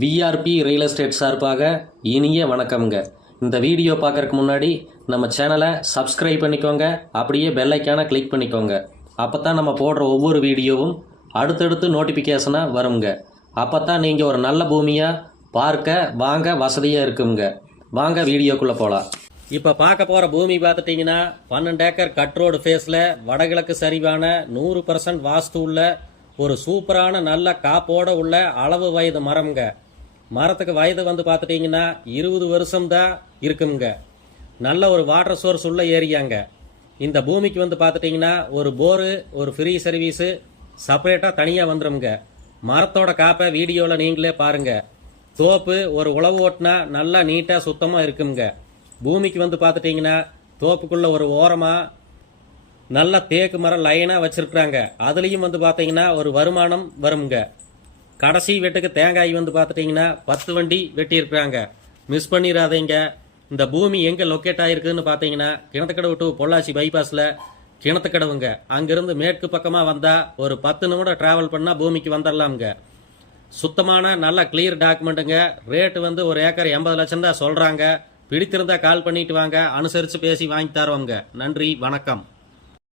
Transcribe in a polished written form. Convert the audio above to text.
VRB real estate சார்பாக இனிய வணக்கம்ங்க. இந்த வீடியோ பார்க்கறதுக்கு முன்னாடி நம்ம சேனலை சப்ஸ்கிரைப் பண்ணிக்கோங்க, அப்படியே பெல் ஐக்கானை கிளிக் பண்ணிக்கோங்க. அப்போ தான் நம்ம போடுற ஒவ்வொரு வீடியோவும் அடுத்தடுத்து நோட்டிஃபிகேஷனாக வருங்க. அப்போ தான் நீங்கள் ஒரு நல்ல பூமியாக பார்க்க வாங்க வசதியாக இருக்குங்க. வாங்க வீடியோக்குள்ளே போகலாம். இப்போ பார்க்க போகிற பூமி பார்த்துட்டிங்கன்னா 12 ஏக்கர் கட் ரோடு ஃபேஸில் வடகிழக்கு சரிவான 100% வாஸ்து உள்ள ஒரு சூப்பரான நல்ல காப்போட உள்ள அளவு வயது மரம்ங்க. மரத்துக்கு வயது வந்து பார்த்துட்டிங்கன்னா 20 வருஷம் தான் இருக்குங்க. நல்ல ஒரு வாட்டர் சோர்ஸ் உள்ள ஏரியாங்க. இந்த பூமிக்கு வந்து பார்த்துட்டிங்கன்னா ஒரு போரு, ஒரு ஃப்ரீ சர்வீஸு செப்பரேட்டாக தனியாக வந்துடுங்க. மரத்தோட காப்பை வீடியோவில் நீங்களே பாருங்க. தோப்பு ஒரு உழவு ஓட்டினா நல்லா நீட்டாக சுத்தமாக இருக்குங்க. பூமிக்கு வந்து பார்த்துட்டிங்கன்னா தோப்புக்குள்ள ஒரு ஓரமாக நல்ல தேக்கு மரம் லைனாக வச்சிருக்கிறாங்க. அதுலேயும் வந்து பார்த்தீங்கன்னா ஒரு வருமானம் வருங்க. கடைசி வெட்டுக்கு தேங்காய் வந்து பார்த்துட்டிங்கன்னா 10 வண்டி வெட்டியிருக்கிறாங்க. மிஸ் பண்ணிடாதீங்க. இந்த பூமி எங்கே லொக்கேட் ஆகிருக்குன்னு பார்த்தீங்கன்னா கிணத்துக்கடவு டு பொள்ளாச்சி பைபாஸில் கிணத்துக்கடவுங்க. அங்கிருந்து மேற்கு பக்கமாக வந்தால் ஒரு 10 நிமிடம் டிராவல் பண்ணால் பூமிக்கு வந்துடலாமுங்க. சுத்தமான நல்ல கிளியர் டாக்குமெண்ட்டுங்க. ரேட்டு வந்து ஒரு ஏக்கர் 80 லட்சம் தான் சொல்கிறாங்க. பிடித்திருந்தா கால் பண்ணிட்டு வாங்க, அனுசரித்து பேசி வாங்கி தருவோங்க. நன்றி, வணக்கம்.